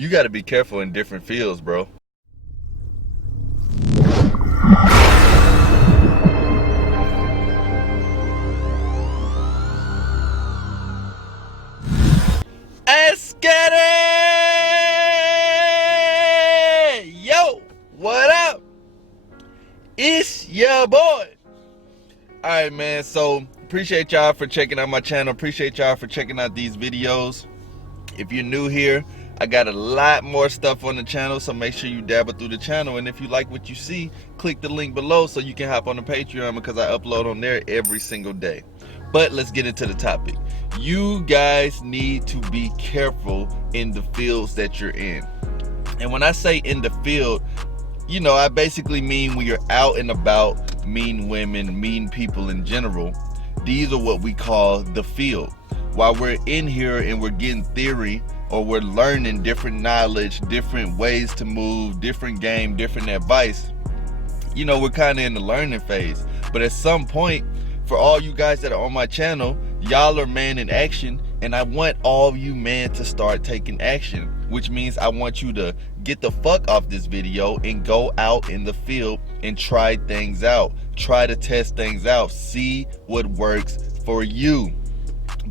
you got to be careful in different fields, bro. Let's get it! Yo, what up? It's your boy. Alright, man, so appreciate y'all for checking out my channel. Appreciate y'all for checking out these videos. If you're new here, I got a lot more stuff on the channel, so make sure you dabble through the channel. And if you like what you see, click the link below so you can hop on the Patreon, because I upload on there every single day. But let's get into the topic. You guys need to be careful in the fields that you're in. And when I say in the field, you know, I basically mean when you're out and about, meeting women, meeting people in general. These are what we call the field. While we're in here and we're getting theory, or we're learning different knowledge, different ways to move, different game, different advice, you know, we're kind of in the learning phase. But at some point, for all you guys that are on my channel, y'all are man in action, and I want all of you men to start taking action, which means I want you to get the fuck off this video and go out in the field and try things out. Try to test things out, see what works for you.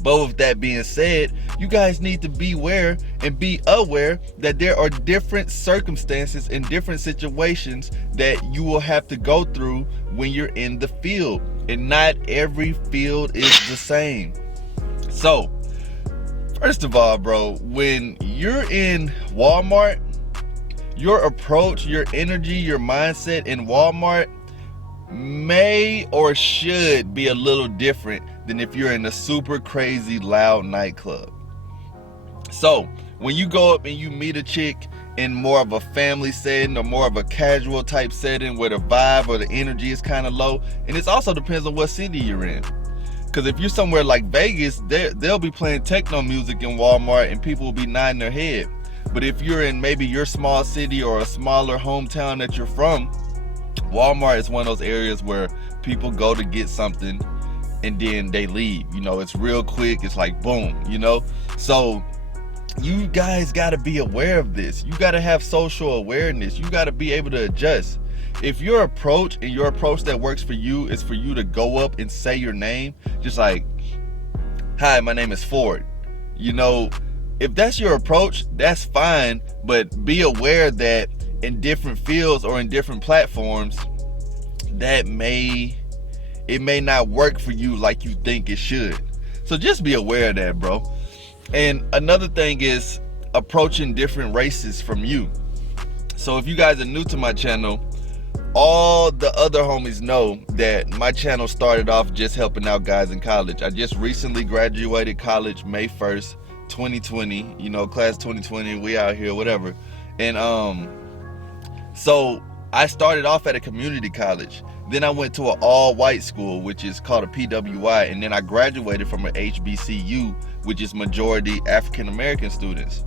But with that being said, you guys need to beware and be aware that there are different circumstances and different situations that you will have to go through when you're in the field. And not every field is the same. So, first of all, bro, when you're in Walmart, your approach, your energy, your mindset in Walmart may or should be a little different than if you're in a super crazy loud nightclub. So when you go up and you meet a chick in more of a family setting or more of a casual type setting where the vibe or the energy is kind of low, and it also depends on what city you're in. Because if you're somewhere like Vegas, they'll be playing techno music in Walmart and people will be nodding their head. But if you're in maybe your small city or a smaller hometown that you're from, Walmart is one of those areas where people go to get something and then they leave. You know, it's real quick. It's like boom, you know. So you guys got to be aware of this. You got to have social awareness. You got to be able to adjust. If your approach that works for you is for you to go up and say your name, just like, hi, my name is Ford. You know, if that's your approach, that's fine. But be aware that in different fields or in different platforms, that it may not work for you like you think it should. So just be aware of that, bro. And another thing is approaching different races from you. So if you guys are new to my channel, all the other homies know that my channel started off just helping out guys in college. I just recently graduated college May 1st, 2020, you know, class 2020, we out here, whatever. And so I started off at a community college. Then I went to an all-white school, which is called a PWI, and then I graduated from an HBCU, which is majority African-American students.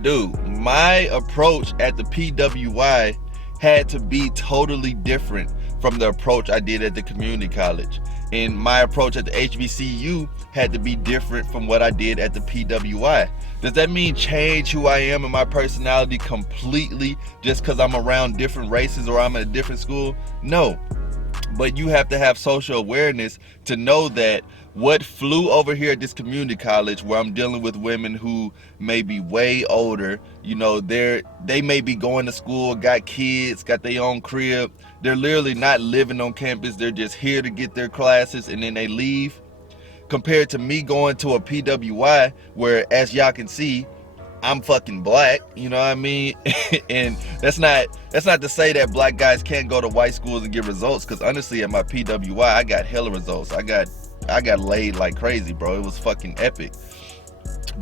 Dude, my approach at the PWI had to be totally different from the approach I did at the community college. And my approach at the HBCU had to be different from what I did at the PWI. Does that mean change who I am and my personality completely just because I'm around different races or I'm at a different school? No. But you have to have social awareness to know that what flew over here at this community college, where I'm dealing with women who may be way older, you know, they may be going to school, got kids, got their own crib. They're literally not living on campus. They're just here to get their classes and then they leave. Compared to me going to a PWI where, as y'all can see, I'm fucking black, you know what I mean? And that's not to say that black guys can't go to white schools and get results, because honestly at my PWI I got hella results. I got laid like crazy, bro. It was fucking epic.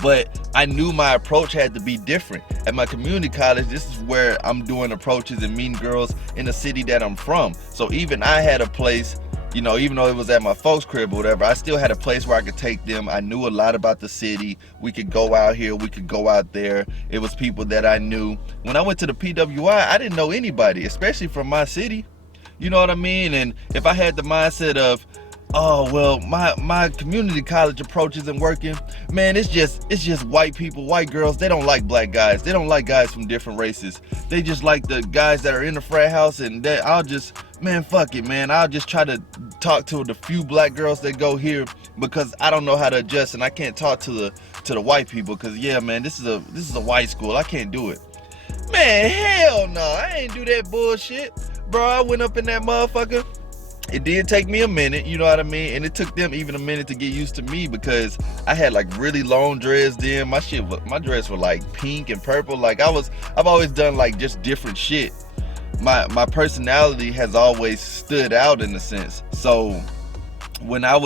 But I knew my approach had to be different. At my community college, this is where I'm doing approaches and meeting girls in the city that I'm from. So even I had a place, you know, even though it was at my folks' crib or whatever, I still had a place where I could take them. I knew a lot about the city. We could go out here, we could go out there. It was people that I knew. When I went to the PWI, I didn't know anybody, especially from my city. You know what I mean? And if I had the mindset of, oh well, my community college approach isn't working. Man, it's just white people, white girls. They don't like black guys. They don't like guys from different races. They just like the guys that are in the frat house. And that I'll just, man, fuck it, man. I'll just try to talk to the few black girls that go here because I don't know how to adjust and I can't talk to the white people because yeah, man, this is a white school. I can't do it. Man, hell no, I ain't do that bullshit, bro. I went up in that motherfucker. It did take me a minute, you know what I mean? And it took them even a minute to get used to me because I had like really long dreads then. My dreads were like pink and purple. Like I've always done like just different shit. My personality has always stood out in a sense. So when I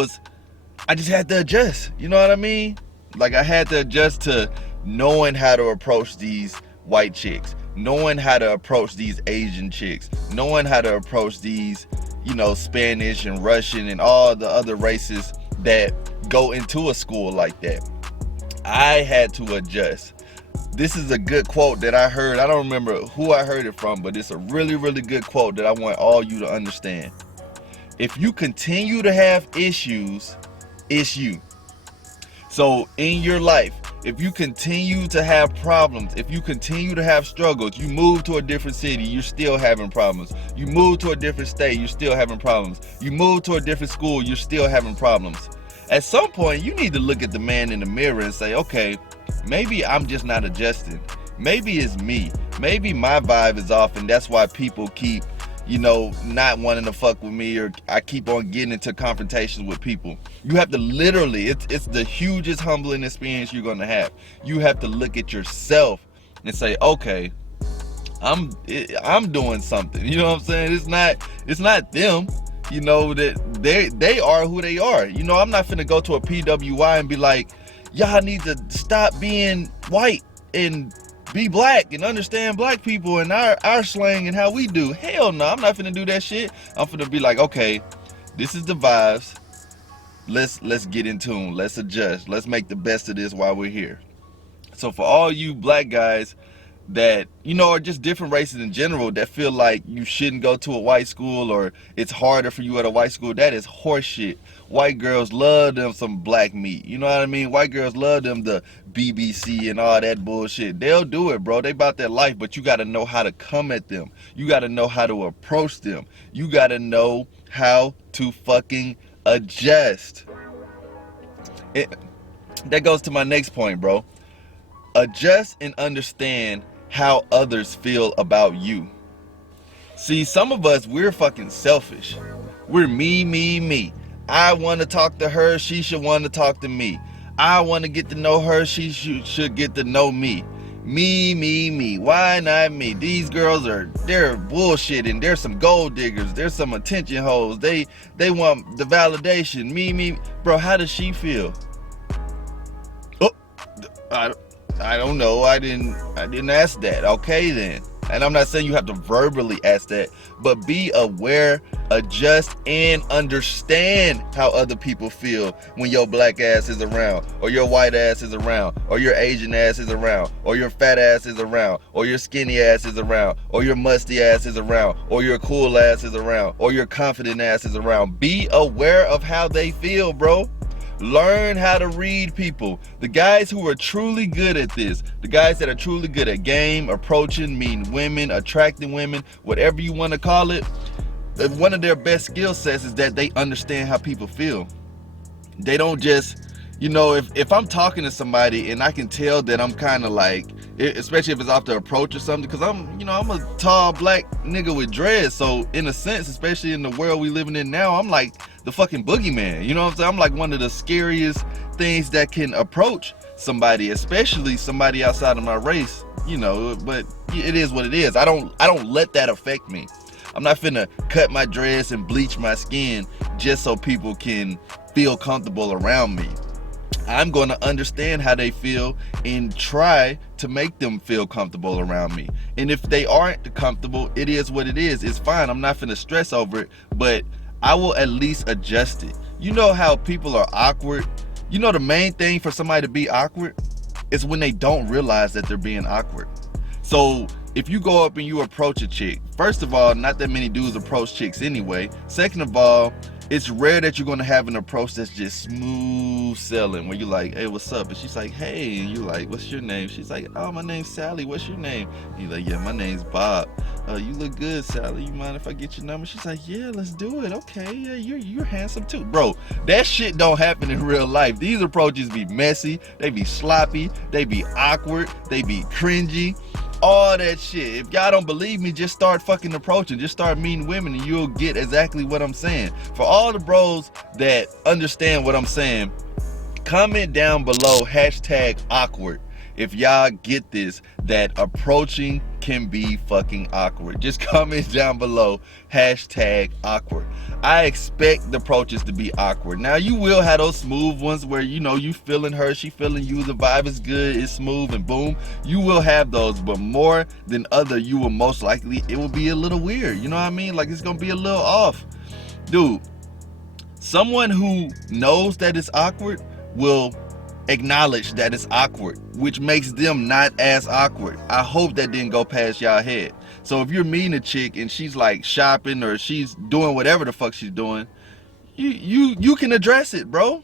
just had to adjust, you know what I mean? Like I had to adjust to knowing how to approach these white chicks, knowing how to approach these Asian chicks, knowing how to approach these, you know, Spanish and Russian and all the other races that go into a school like that. I had to adjust. This is a good quote that I heard. I don't remember who I heard it from, but it's a really, really good quote that I want all you to understand. If you continue to have issues, it's you. So in your life, if you continue to have problems, if you continue to have struggles, you move to a different city, you're still having problems. You move to a different state, you're still having problems. You move to a different school, you're still having problems. At some point, you need to look at the man in the mirror and say, okay, maybe I'm just not adjusting. Maybe it's me. Maybe my vibe is off and that's why people keep, you know, not wanting to fuck with me, or I keep on getting into confrontations with people. You have to literally, it's the hugest humbling experience you're gonna have. You have to look at yourself and say, okay, I'm doing something. You know what I'm saying? It's not them. You know, that they are who they are. You know, I'm not finna go to a PWI and be like, y'all need to stop being white and be black and understand black people and our slang and how we do. Hell no, I'm not finna do that shit. I'm finna be like, okay, this is the vibes. Let's get in tune. Let's adjust. Let's make the best of this while we're here. So for all you black guys that, you know, are just different races in general that feel like you shouldn't go to a white school or it's harder for you at a white school, that is horseshit. White girls love them some black meat. You know what I mean? White girls love them the BBC and all that bullshit. They'll do it, bro. They about their life, but you got to know how to come at them. You got to know how to approach them. You got to know how to fucking adjust. That goes to my next point, bro. Adjust and understand how others feel about you. See, some of us, we're fucking selfish. We're me. I want to talk to her, she should want to talk to me. I want to get to know her, she should get to know me. Me. Why not me? These girls they're bullshitting. They're some gold diggers. They're some attention hoes. They want the validation. Me. Bro, how does she feel? Oh, I don't know. I didn't ask that. Okay then. And I'm not saying you have to verbally ask that, but be aware, adjust, and understand how other people feel when your black ass is around, or your white ass is around, or your Asian ass is around, or your fat ass is around, or your skinny ass is around, or your musty ass is around, or your cool ass is around, or your confident ass is around. Be aware of how they feel, bro. Learn how to read people. The guys who are truly good at this, the guys that are truly good at game, approaching, meeting women, attracting women, whatever you want to call it, one of their best skill sets is that they understand how people feel. They don't just, you know, if I'm talking to somebody and I can tell that I'm kind of like, especially if it's off the approach or something, because I'm a tall black nigga with dreads, so in a sense, especially in the world we living in now, I'm like the fucking boogeyman. You know what I'm saying? I'm like one of the scariest things that can approach somebody, especially somebody outside of my race. You know, but it is what it is. I don't let that affect me. I'm not finna cut my dreads and bleach my skin just so people can feel comfortable around me. I'm going to understand how they feel and try to make them feel comfortable around me. And if they aren't comfortable, it is what it is. It's fine. I'm not finna stress over it, but I will at least adjust it. You know how people are awkward? You know the main thing for somebody to be awkward is when they don't realize that they're being awkward. So if you go up and you approach a chick, first of all, not that many dudes approach chicks anyway. Second of all, It's rare that you're gonna have an approach that's just smooth selling, where you're like, hey, what's up? And she's like, hey, and you're like, what's your name? She's like, oh, my name's Sally. What's your name? And you're like, yeah, my name's Bob. You look good, Sally. You mind if I get your number? She's like, yeah, let's do it. Okay, yeah, you're handsome too. Bro, that shit don't happen in real life. These approaches be messy, they be sloppy, they be awkward, they be cringy. All that shit. If y'all don't believe me, just start fucking approaching. Just start meeting women and you'll get exactly what I'm saying. For all the bros that understand what I'm saying, comment down below #awkward if y'all get this, that approaching can be fucking awkward. Just comment down below #awkward. I expect the approaches to be awkward. Now you will have those smooth ones where you feeling her, she feeling you, the vibe is good, it's smooth, and boom. You will have those, but more than other, you will most likely, it will be a little weird. You know what I mean? Like it's gonna be a little off. Dude, someone who knows that it's awkward will acknowledge that it's awkward, which makes them not as awkward. I hope that didn't go past y'all head. So if you're meeting a chick and she's like shopping or she's doing whatever the fuck she's doing, you can address it, bro.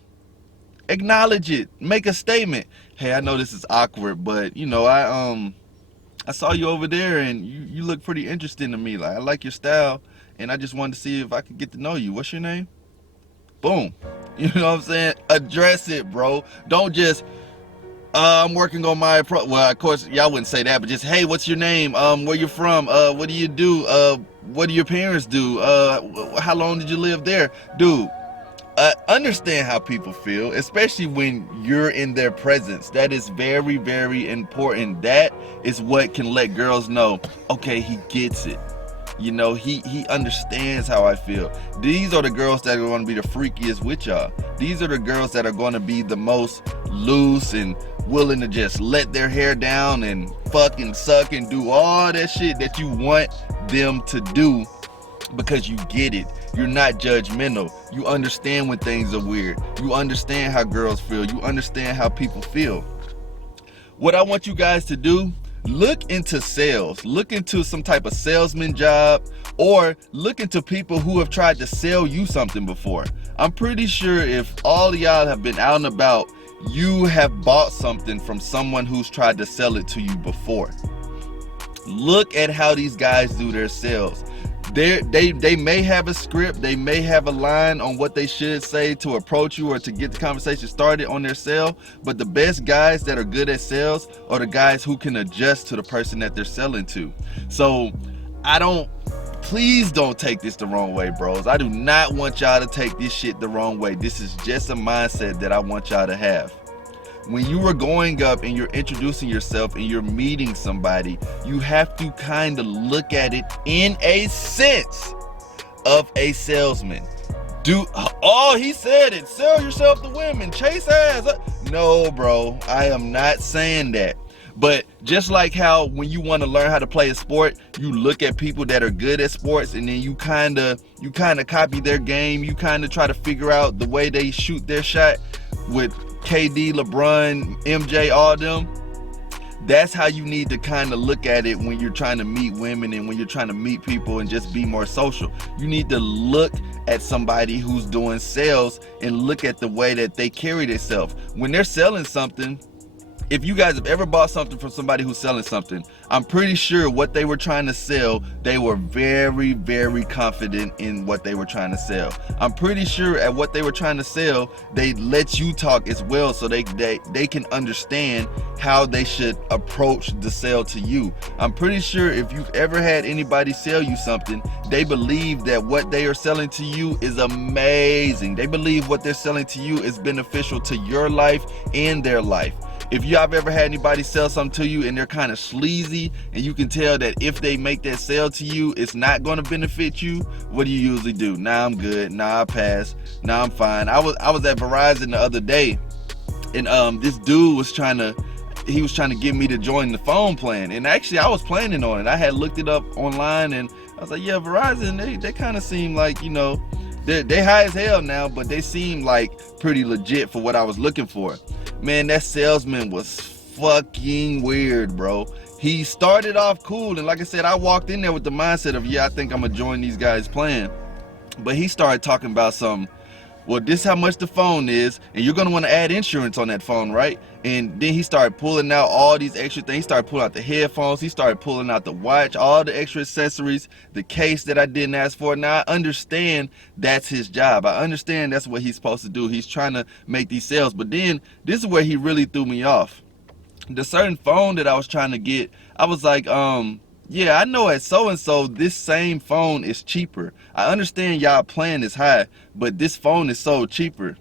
Acknowledge it. Make a statement. Hey, I know this is awkward, but I saw you over there and you look pretty interesting to me. Like I like your style and I just wanted to see if I could get to know you. What's your name? Boom. You know what I'm saying? Address it, bro. Don't just I'm working on my well, of course y'all wouldn't say that, but just, hey, what's your name? Where you from? What do you do? What do your parents do? How long did you live there? Dude, understand how people feel, especially when you're in their presence. That is very, very important. That is what can let girls know, okay, he gets it. He understands how I feel. These are the girls that are going to be the freakiest with y'all. These are the girls that are going to be the most loose and willing to just let their hair down and fucking suck and do all that shit that you want them to do, because you get it. You're not judgmental. You understand when things are weird. You understand how girls feel. You understand how people feel. What I want you guys to do, look into sales. Look into some type of salesman job, or look into people who have tried to sell you something before. I'm pretty sure if all of y'all have been out and about, you have bought something from someone who's tried to sell it to you before. Look at how these guys do their sales. They may have a script, they may have a line on what they should say to approach you or to get the conversation started on their sale, but the best guys that are good at sales are the guys who can adjust to the person that they're selling to. So please don't take this the wrong way, bros. I do not want y'all to take this shit the wrong way. This is just a mindset that I want y'all to have. When you are going up and you're introducing yourself and you're meeting somebody, you have to kind of look at it in a sense of a salesman. He said it. Sell yourself to women. Chase ass. No, bro. I am not saying that. But just like how when you want to learn how to play a sport, you look at people that are good at sports and then you kind of copy their game. You kind of try to figure out the way they shoot their shot with KD, LeBron, MJ, all them. That's how you need to kind of look at it when you're trying to meet women and when you're trying to meet people and just be more social. You need to look at somebody who's doing sales and look at the way that they carry themselves. When they're selling something, if you guys have ever bought something from somebody who's selling something, I'm pretty sure what they were trying to sell, they were very, very confident in what they were trying to sell. I'm pretty sure at what they were trying to sell, they let you talk as well so they can understand how they should approach the sale to you. I'm pretty sure if you've ever had anybody sell you something, they believe that what they are selling to you is amazing. They believe what they're selling to you is beneficial to your life and their life. If you have ever had anybody sell something to you and they're kind of sleazy and you can tell that if they make that sale to you, it's not going to benefit you, what do you usually do? Nah, I'm good. Nah, I pass. Nah, I'm fine. I was at Verizon the other day and this dude was trying to get me to join the phone plan. And actually I was planning on it. I had looked it up online and I was like, yeah, Verizon, they kind of seem like, they high as hell now, but they seem like pretty legit for what I was looking for. Man, that salesman was fucking weird, bro. He started off cool, and like I said, I walked in there with the mindset of, yeah, I think I'm gonna join these guys' plan. But he started talking about some, well, this is how much the phone is, and you're gonna want to add insurance on that phone, right? And then he started pulling out all these extra things. He started pulling out the headphones, he started pulling out the watch, all the extra accessories, the case that I didn't ask for. Now I understand that's his job. I understand that's what he's supposed to do. He's trying to make these sales. But then this is where he really threw me off. The certain phone that I was trying to get, I was like, yeah, I know at so and so this same phone is cheaper. I understand y'all plan is high, but this phone is sold cheaper.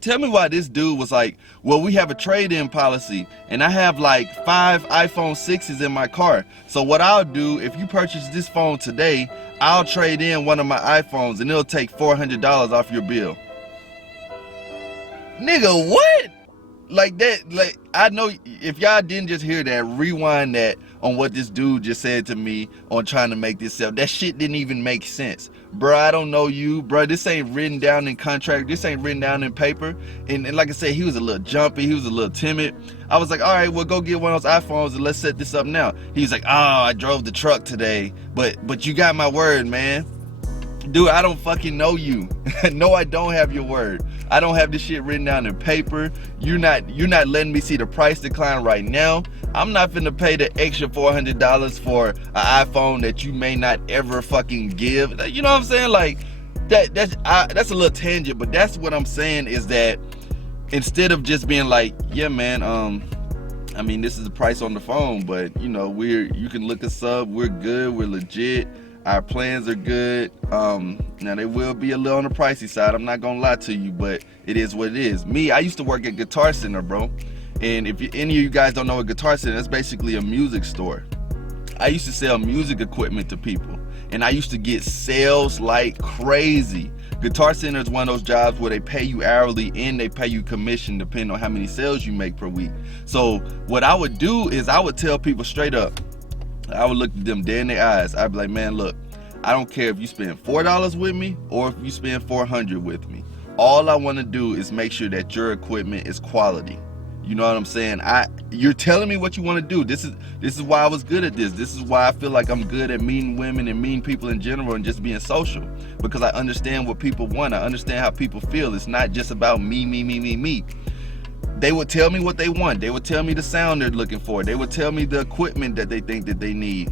Tell me why this dude was like, well, we have a trade-in policy, and I have like 5 iPhone 6s in my car. So what I'll do, if you purchase this phone today, I'll trade in one of my iPhones, and it'll take $400 off your bill. Nigga, what? Like that, like, I know if y'all didn't just hear that, rewind that on what this dude just said to me on trying to make this sell. That shit didn't even make sense. Bruh, I don't know you. Bruh, this ain't written down in contract. This ain't written down in paper. And like I said, he was a little jumpy. He was a little timid. I was like, all right, well, go get one of those iPhones and let's set this up now. He's like, oh, I drove the truck today. But you got my word, man. Dude, I don't fucking know you. No, I don't have your word. I don't have this shit written down in paper. You're not letting me see the price decline right now. I'm not finna pay the extra $400 for an iPhone that you may not ever fucking give. You know what I'm saying? Like that's a little tangent, but that's what I'm saying is that instead of just being like, yeah, man, I mean, this is the price on the phone, but you know, you can look us up. We're good. We're legit. Our plans are good. Now they will be a little on the pricey side. I'm not gonna lie to you, but it is what it is. Me, I used to work at Guitar Center, bro. And if any of you guys don't know what Guitar Center, that's basically a music store. I used to sell music equipment to people, and I used to get sales like crazy. Guitar Center is one of those jobs where they pay you hourly and they pay you commission depending on how many sales you make per week. So what I would do is I would tell people straight up, I would look at them dead in their eyes. I'd be like, man, look, I don't care if you spend $4 with me or if you spend $400 with me. All I want to do is make sure that your equipment is quality. You know what I'm saying? You're telling me what you want to do. This is why I was good at this. This is why I feel like I'm good at meeting women and meeting people in general and just being social. Because I understand what people want. I understand how people feel. It's not just about me. They would tell me what they want. They would tell me the sound they're looking for. They would tell me the equipment that they think that they need.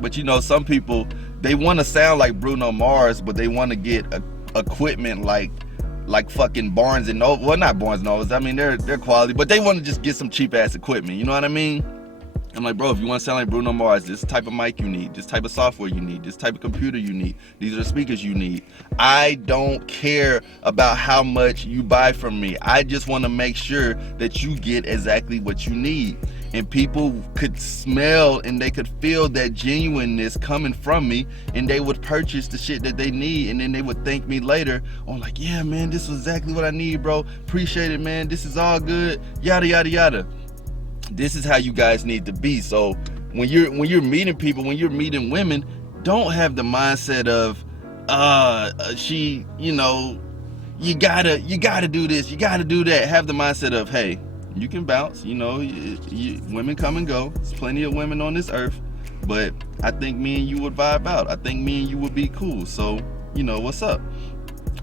But you know, some people, they want to sound like Bruno Mars, but they want to get equipment like fucking Barnes and Noble. Well, not Barnes and Nobles. I mean, they're quality, but they want to just get some cheap ass equipment. You know what I mean? I'm like, bro, if you want to sound like Bruno Mars, this type of mic you need, this type of software you need, this type of computer you need, these are the speakers you need. I don't care about how much you buy from me. I just want to make sure that you get exactly what you need. And people could smell and they could feel that genuineness coming from me, and they would purchase the shit that they need, and then they would thank me later on like, yeah, man, this was exactly what I need, bro. Appreciate it, man. This is all good. Yada, yada, yada. This is how you guys need to be. So when you're meeting people, when you're meeting women, don't have the mindset of she, you know, you gotta do this, you gotta do that. Have the mindset of, hey, you can bounce, you know, women come and go. There's plenty of women on this earth, but I think me and you would vibe out. I think me and you would be cool. So, you know, what's up?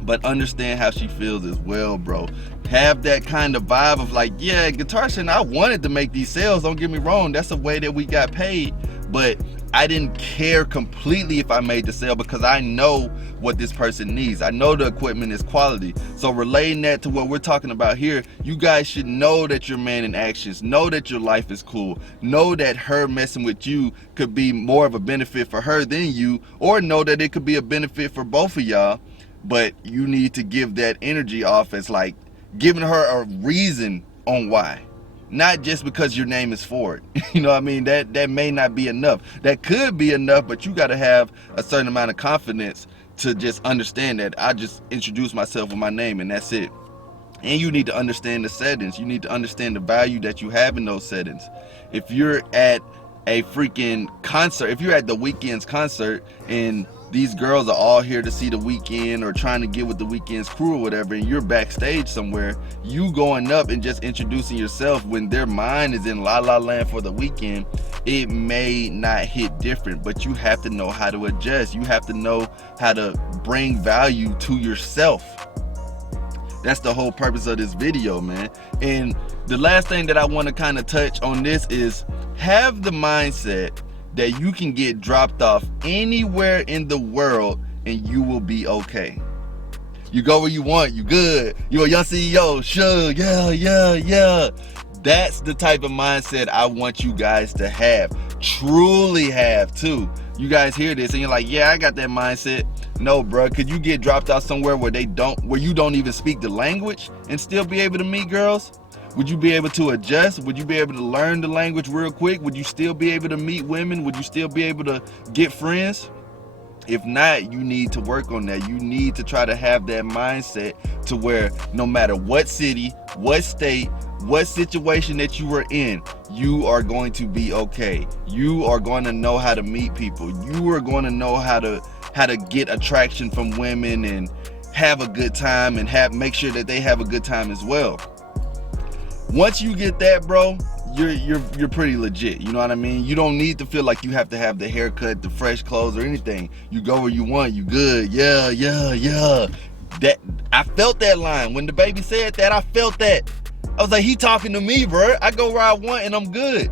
But understand how she feels as well, bro. Have that kind of vibe of like, yeah, Guitar Center, I wanted to make these sales, don't get me wrong, that's the way that we got paid, but I didn't care completely if I made the sale because I know what this person needs. I know the equipment is quality. So relating that to what we're talking about here, you guys should know that you're man in actions, know that your life is cool, know that her messing with you could be more of a benefit for her than you, or know that it could be a benefit for both of y'all. But you need to give that energy off as like giving her a reason on why, not just because your name is Ford. You know what I mean? That may not be enough. That could be enough, but you got to have a certain amount of confidence to just understand that I just introduced myself with my name and that's it. And you need to understand the settings. You need to understand the value that you have in those settings. If you're at a freaking concert, if you're at the Weeknd's concert and these girls are all here to see the weekend or trying to get with the weekend's crew or whatever, and you're backstage somewhere, you going up and just introducing yourself when their mind is in la la land for the weekend, it may not hit different, but you have to know how to adjust. You have to know how to bring value to yourself. That's the whole purpose of this video, man. And the last thing that I want to kind of touch on this is have the mindset that you can get dropped off anywhere in the world and you will be okay. You go where you want, you good. You're a young CEO, sure, yeah. That's the type of mindset I want you guys to have. Truly have too. You guys hear this and you're like, yeah, I got that mindset. No, bro, could you get dropped out somewhere where you don't even speak the language and still be able to meet girls? Would you be able to adjust? Would you be able to learn the language real quick? Would you still be able to meet women? Would you still be able to get friends? If not, you need to work on that. You need to try to have that mindset to where no matter what city, what state, what situation that you are in, you are going to be okay. You are going to know how to meet people. You are going to know how to get attraction from women and have a good time and make sure that they have a good time as well. Once you get that, bro, you're pretty legit. You know what I mean? You don't need to feel like you have to have the haircut, the fresh clothes, or anything. You go where you want, you good. Yeah. That I felt that line. When the baby said that, I felt that. I was like, he talking to me, bro. I go where I want and I'm good.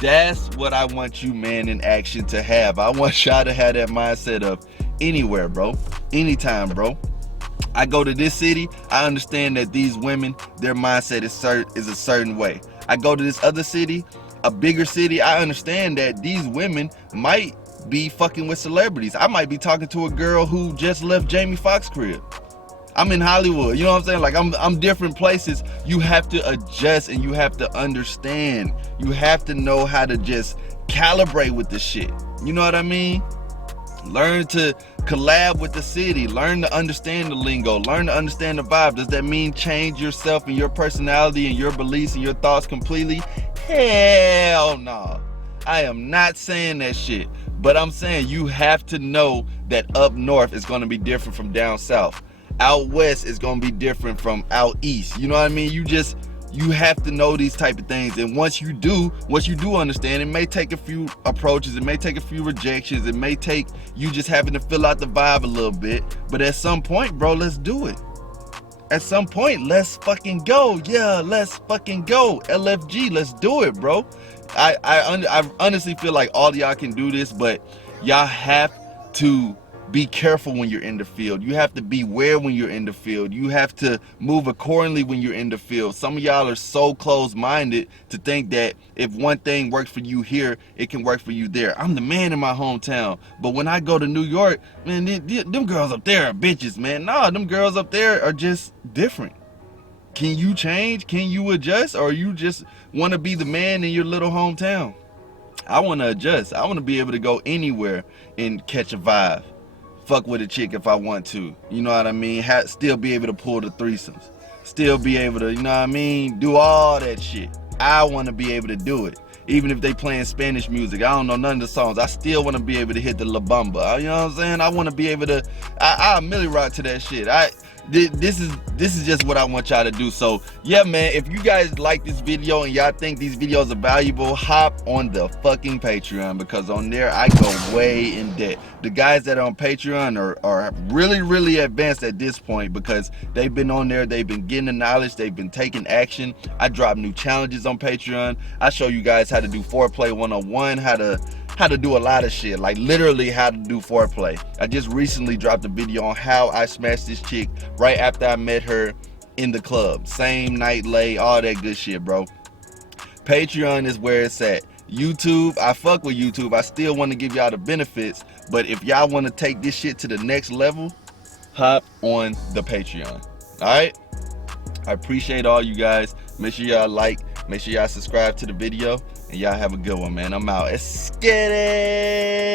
That's what I want you, man, in action to have. I want y'all to have that mindset of anywhere, bro. Anytime, bro. I go to this city, I understand that these women, their mindset is a certain way. I go to this other city, a bigger city, I understand that these women might be fucking with celebrities. I might be talking to a girl who just left Jamie Foxx's crib. I'm in Hollywood, you know what I'm saying? Like I'm different places. You have to adjust and you have to understand. You have to know how to just calibrate with the shit. You know what I mean? Learn to collab with the city. Learn to understand the lingo. Learn to understand the vibe. Does that mean change yourself and your personality and your beliefs and your thoughts completely? Hell no. I am not saying that shit. But I'm saying you have to know that up north is going to be different from down south. Out west is going to be different from out east. You know what I mean? You have to know these type of things, and once you do understand, it may take a few approaches, it may take a few rejections, it may take you just having to fill out the vibe a little bit, but at some point, bro, let's do it. At some point, let's fucking go. Yeah, let's fucking go. LFG, let's do it, bro. I honestly feel like all y'all can do this, but y'all have to be careful when you're in the field. You have to beware when you're in the field. You have to move accordingly when you're in the field. Some of y'all are so close-minded to think that if one thing works for you here, it can work for you there. I'm the man in my hometown, but when I go to New York, man, them girls up there are bitches, man. Nah, them girls up there are just different. Can you change? Can you adjust? Or you just want to be the man in your little hometown? I want to adjust. I want to be able to go anywhere and catch a vibe. Fuck with a chick if I want to, you know what I mean? Still be able to pull the threesomes, still be able to, you know what I mean, do all that shit. I want to be able to do it. Even if they playing Spanish music, I don't know none of the songs, I still want to be able to hit the La Bamba. You know what I'm saying? I want to be able to, I Millie rock to that shit. This is just what I want y'all to do. So yeah, man, if you guys like this video and y'all think these videos are valuable, hop on the fucking Patreon, because on there I go way in depth. The guys that are on Patreon are really advanced at this point, because they've been on there, they've been getting the knowledge, they've been taking action. I drop new challenges on Patreon. I show you guys how to do foreplay 101, how to do a lot of shit, like literally how to do foreplay. I just recently dropped a video on how I smashed this chick right after I met her in the club. Same night lay, all that good shit, bro. Patreon is where it's at. YouTube, I fuck with YouTube. I still want to give y'all the benefits, but if y'all want to take this shit to the next level, hop on the Patreon. Alright? I appreciate all you guys. Make sure y'all like, make sure y'all subscribe to the video, and y'all have a good one, man. I'm out. Let's get it.